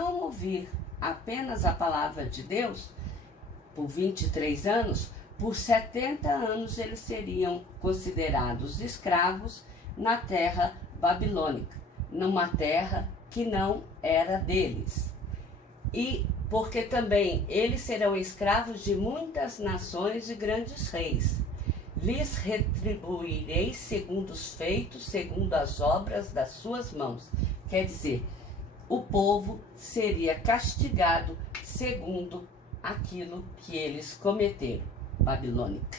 não ouvir apenas a palavra de Deus, por 23 anos, por 70 anos eles seriam considerados escravos na terra babilônica, numa terra que não era deles. E porque também eles serão escravos de muitas nações e grandes reis. Lhes retribuirei segundo os feitos, segundo as obras das suas mãos. Quer dizer, o povo seria castigado segundo aquilo que eles cometeram. Babilônica.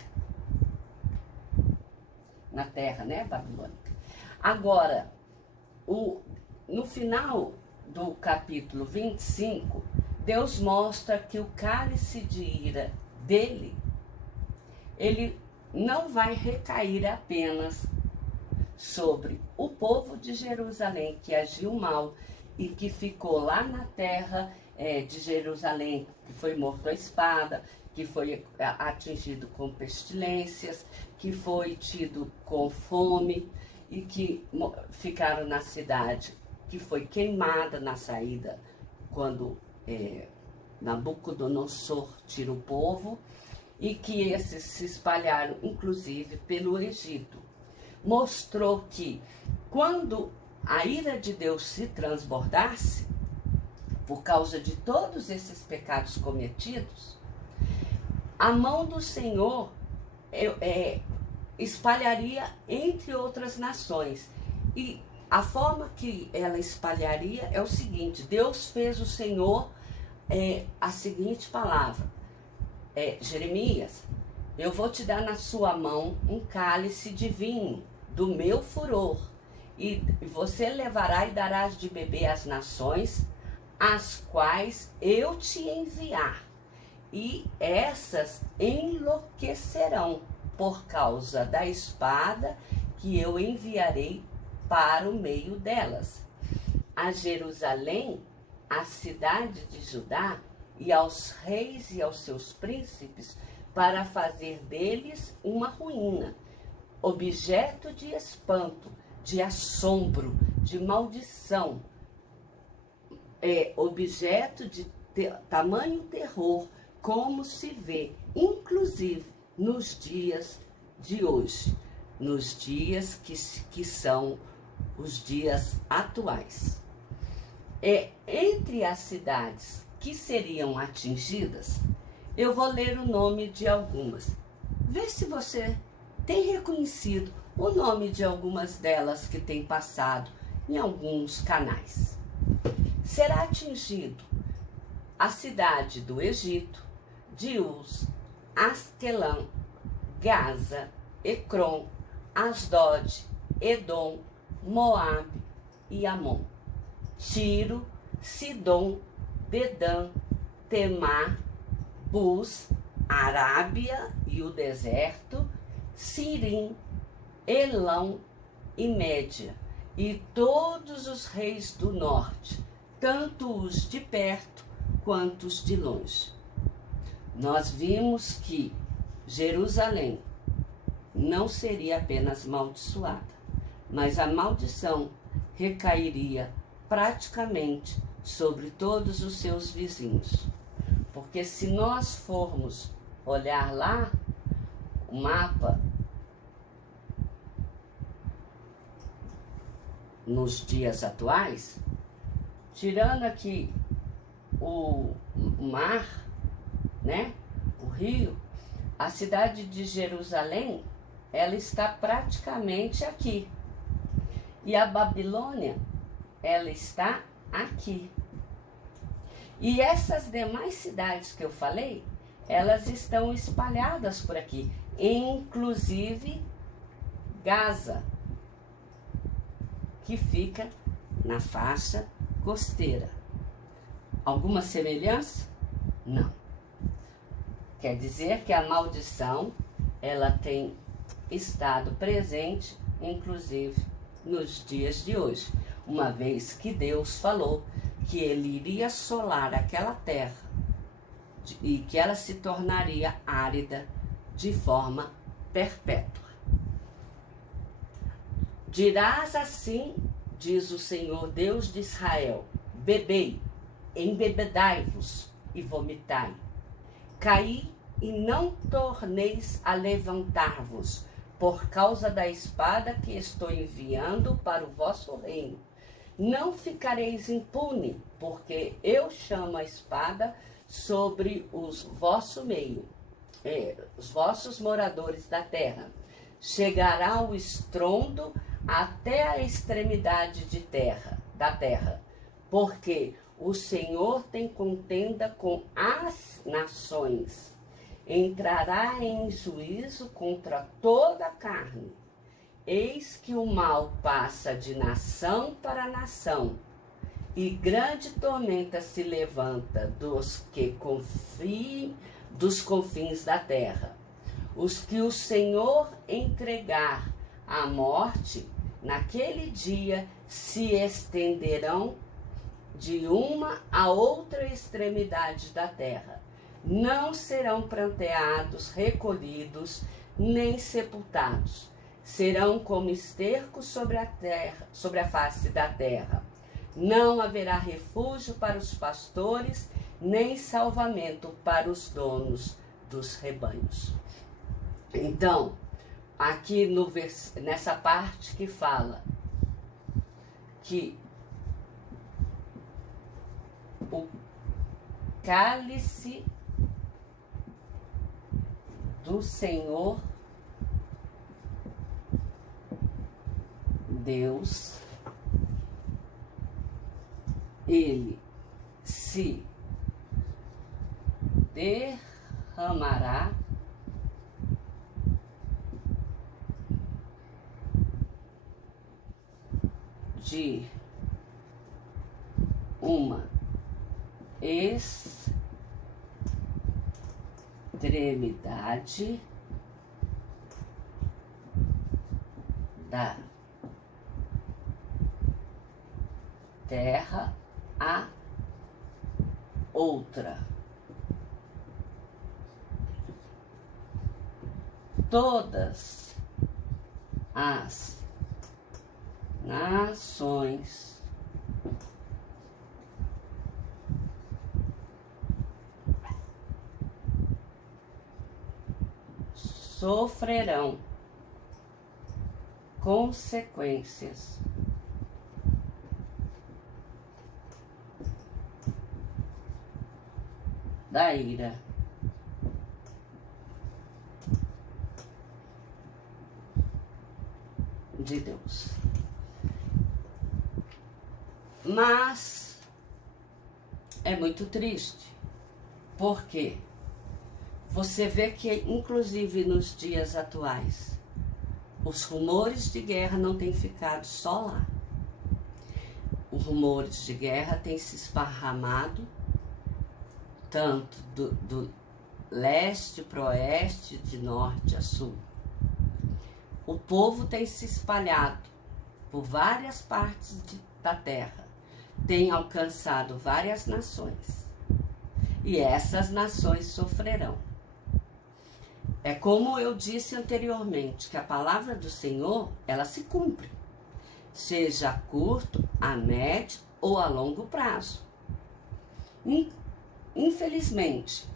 Na terra, né? Babilônica. Agora, no final do capítulo 25, Deus mostra que o cálice de ira dele, ele não vai recair apenas sobre o povo de Jerusalém, que agiu mal e que ficou lá na terra de Jerusalém, que foi morto à espada, que foi atingido com pestilências, que foi tido com fome e que ficaram na cidade, que foi queimada na saída, quando Nabucodonosor tira o povo, e que esses se espalharam, inclusive, pelo Egito. Mostrou que, quando a ira de Deus se transbordasse, por causa de todos esses pecados cometidos, a mão do Senhor espalharia entre outras nações. E a forma que ela espalharia é o seguinte: Deus fez o Senhor a seguinte palavra: Jeremias, eu vou te dar na sua mão um cálice de vinho do meu furor, e você levará e darás de beber às nações, as quais eu te enviar, e essas enlouquecerão por causa da espada que eu enviarei para o meio delas. A Jerusalém, a cidade de Judá, e aos reis e aos seus príncipes, para fazer deles uma ruína, objeto de espanto, de assombro, de maldição, objeto de tamanho terror, como se vê, inclusive, nos dias de hoje, nos dias que são os dias atuais. Entre as cidades que seriam atingidas, eu vou ler o nome de algumas. Vê se você tem reconhecido o nome de algumas delas que têm passado em alguns canais. Será atingido a cidade do Egito, de Uz, Asquelã, Gaza, Ecrom, Asdod, Edom, Moabe e Amon, Tiro, Sidom, Dedã, Temar, Bus, Arábia e o deserto, Sirim, Elão e Média, e todos os reis do norte, tanto os de perto quanto os de longe. Nós vimos que Jerusalém não seria apenas maldiçoada, mas a maldição recairia praticamente sobre todos os seus vizinhos. Porque se nós formos olhar lá o mapa, nos dias atuais, tirando aqui o mar, né, o rio, a cidade de Jerusalém, ela está praticamente aqui. E a Babilônia, ela está aqui. E essas demais cidades que eu falei, elas estão espalhadas por aqui, inclusive Gaza, que fica na faixa costeira. Alguma semelhança? Não. Quer dizer que a maldição, ela tem estado presente, inclusive nos dias de hoje, uma vez que Deus falou que ele iria assolar aquela terra e que ela se tornaria árida de forma perpétua. Dirás assim, diz o Senhor Deus de Israel: bebei, embebedai-vos e vomitai. Caí e não torneis a levantar-vos, por causa da espada que estou enviando para o vosso reino. Não ficareis impune, porque eu chamo a espada sobre os vosso meio, os vossos moradores da terra. Chegará o estrondo até a extremidade da terra, porque o Senhor tem contenda com as nações. Entrará em juízo contra toda a carne. Eis que o mal passa de nação para nação, e grande tormenta se levanta dos confins da terra. Os que o Senhor entregar à morte, naquele dia se estenderão de uma a outra extremidade da terra. Não serão pranteados, recolhidos, nem sepultados. Serão como esterco sobre a face da terra. Não haverá refúgio para os pastores, nem salvamento para os donos dos rebanhos. Então, aqui nessa parte que fala que o cálice do Senhor Deus, ele se derramará de uma extremidade da terra a outra. Todas as nações sofrerão consequências da ira de Deus. Mas é muito triste, porque você vê que, inclusive nos dias atuais, os rumores de guerra não têm ficado só lá. Os rumores de guerra têm se esparramado tanto do leste para o oeste, de norte a sul. O povo tem se espalhado por várias partes da terra, tem alcançado várias nações, e essas nações sofrerão. É como eu disse anteriormente, que a palavra do Senhor, ela se cumpre, seja a curto, a médio ou a longo prazo. Infelizmente,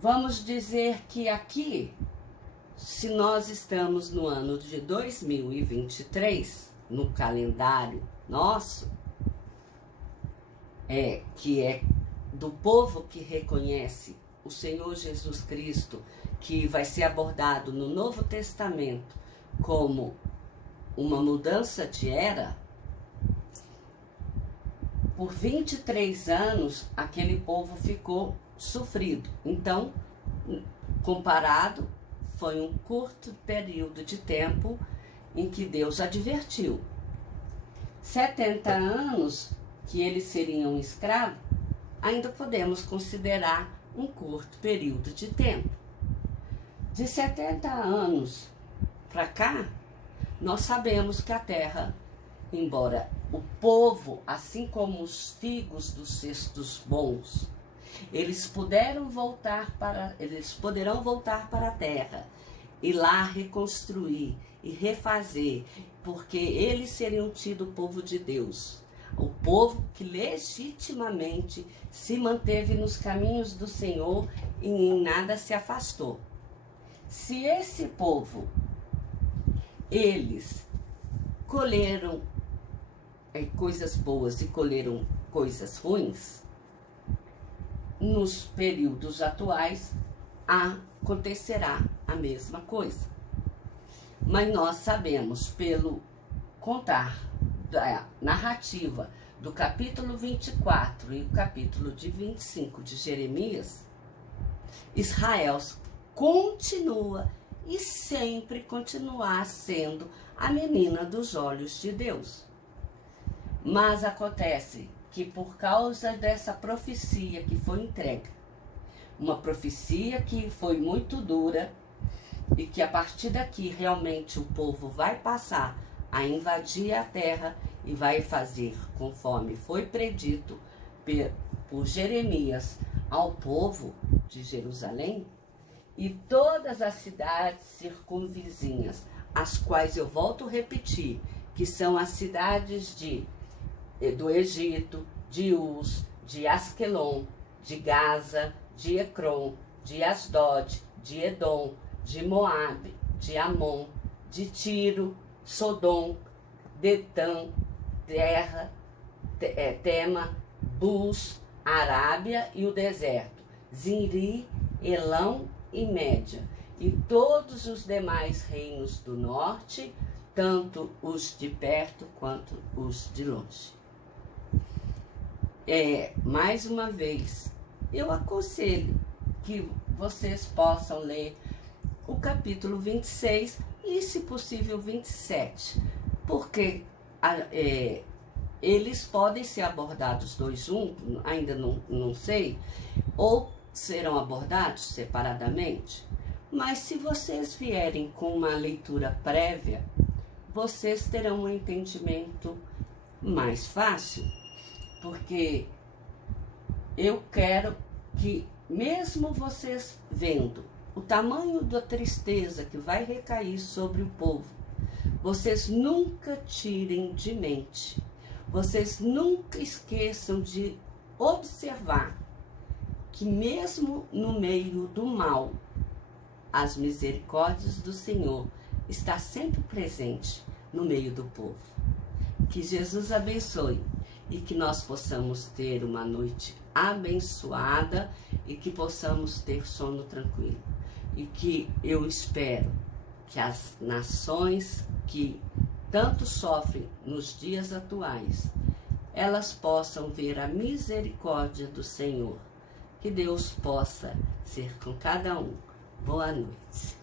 vamos dizer que aqui, se nós estamos no ano de 2023, no calendário nosso, que é do povo que reconhece o Senhor Jesus Cristo, que vai ser abordado no Novo Testamento como uma mudança de era, por 23 anos aquele povo ficou sofrido. Então, comparado, foi um curto período de tempo em que Deus advertiu. 70 anos que eles seriam escravos, ainda podemos considerar um curto período de tempo. De 70 anos para cá, nós sabemos que a terra, embora o povo, assim como os figos dos cestos bons, eles poderão voltar para a terra e lá reconstruir e refazer, porque eles seriam tido povo de Deus. o povo que legitimamente se manteve nos caminhos do Senhor e em nada se afastou. Se esse povo, eles colheram coisas boas e colheram coisas ruins, nos períodos atuais acontecerá a mesma coisa. Mas nós sabemos, pelo contar da narrativa do capítulo 24 e o capítulo de 25 de Jeremias, Israel continua e sempre continuar sendo a menina dos olhos de Deus. Mas acontece que por causa dessa profecia que foi entregue, uma profecia que foi muito dura e que a partir daqui realmente o povo vai passar a invadir a terra e vai fazer conforme foi predito por Jeremias ao povo de Jerusalém e todas as cidades circunvizinhas, as quais eu volto a repetir, que são as cidades do Egito, de Uz, de Asquelon, de Gaza, de Ecrom, de Asdod, de Edom, de Moabe, de Amon, de Tiro, Sodom, Detã, Tema, Bus, Arábia e o deserto, Zinri, Elão e Média, e todos os demais reinos do norte, tanto os de perto quanto os de longe. Mais uma vez, eu aconselho que vocês possam ler o capítulo 26 e, se possível, 27, porque eles podem ser abordados dois juntos, ainda não sei, ou serão abordados separadamente, mas se vocês vierem com uma leitura prévia, vocês terão um entendimento mais fácil, porque eu quero que, mesmo vocês vendo o tamanho da tristeza que vai recair sobre o povo, vocês nunca tirem de mente, vocês nunca esqueçam de observar que mesmo no meio do mal, as misericórdias do Senhor está sempre presente no meio do povo. Que Jesus abençoe e que nós possamos ter uma noite abençoada e que possamos ter sono tranquilo. E que eu espero que as nações que tanto sofrem nos dias atuais, elas possam ver a misericórdia do Senhor. Que Deus possa ser com cada um. Boa noite.